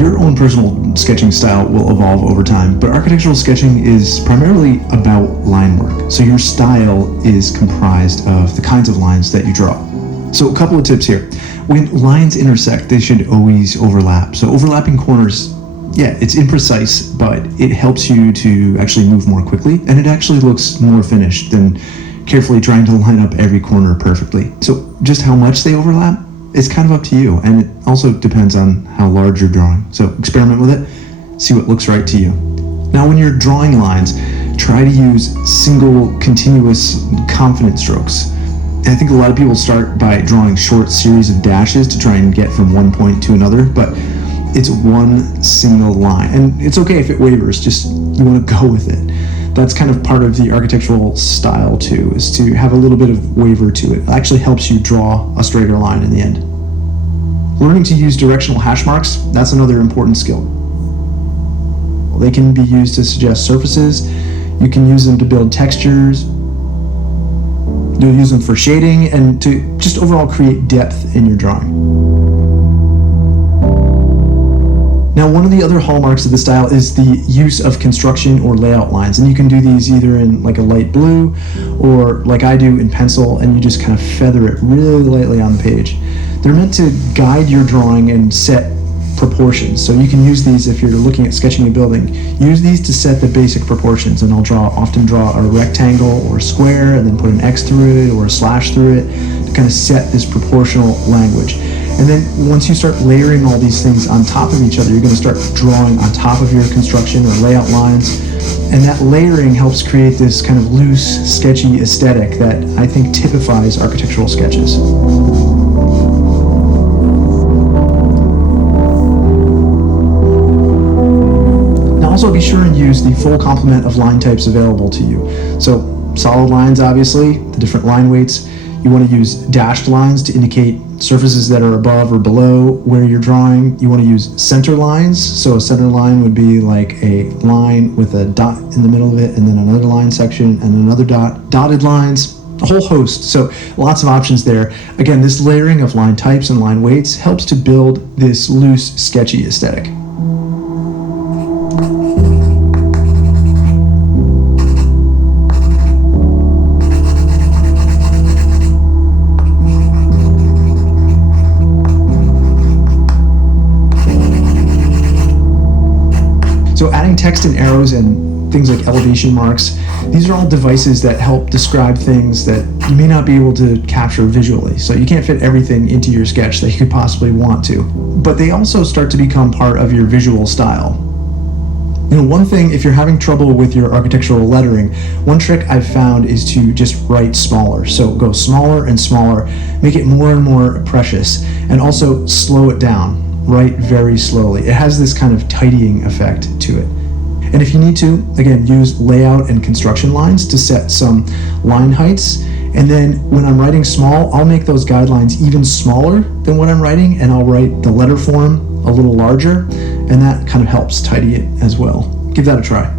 Your own personal sketching style will evolve over time, but architectural sketching is primarily about line work. So your style is comprised of the kinds of lines that you draw. So a couple of tips here. When lines intersect, they should always overlap. So overlapping corners, yeah, it's imprecise, but it helps you to actually move more quickly, and it actually looks more finished than carefully trying to line up every corner perfectly. So just how much they overlap, it's kind of up to you, and it also depends on how large you're drawing. So experiment with it, see what looks right to you. Now when you're drawing lines, try to use single, continuous, confident strokes. And I think a lot of people start by drawing short series of dashes to try and get from one point to another, but it's one single line. And it's okay if it wavers, just you want to go with it. That's kind of part of the architectural style too, is to have a little bit of waver to it. It actually helps you draw a straighter line in the end. Learning to use directional hash marks, that's another important skill. They can be used to suggest surfaces. You can use them to build textures. You'll use them for shading and to just overall create depth in your drawing. Now, one of the other hallmarks of the style is the use of construction or layout lines, and you can do these either in like a light blue or like I do in pencil, and you just kind of feather it really lightly on the page. They're meant to guide your drawing and set proportions, so you can use these if you're looking at sketching a building. Use these to set the basic proportions, and I'll often draw a rectangle or a square and then put an X through it or a slash through it to kind of set this proportional language. And then once you start layering all these things on top of each other, you're going to start drawing on top of your construction or layout lines. And that layering helps create this kind of loose, sketchy aesthetic that I think typifies architectural sketches. Now also be sure and use the full complement of line types available to you. So solid lines, obviously, the different line weights. You want to use dashed lines to indicate surfaces that are above or below where you're drawing. You want to use center lines. So a center line would be like a line with a dot in the middle of it, and then another line section and another dot. Dotted lines, a whole host. So lots of options there. Again, this layering of line types and line weights helps to build this loose, sketchy aesthetic. So adding text and arrows and things like elevation marks, these are all devices that help describe things that you may not be able to capture visually. So you can't fit everything into your sketch that you could possibly want to. But they also start to become part of your visual style. You know, one thing, if you're having trouble with your architectural lettering, one trick I've found is to just write smaller. So go smaller and smaller, make it more and more precious, and also slow it down. Write very slowly. It has this kind of tidying effect to it. And if you need to, again, use layout and construction lines to set some line heights. And then when I'm writing small, I'll make those guidelines even smaller than what I'm writing, and I'll write the letter form a little larger, and that kind of helps tidy it as well. Give that a try.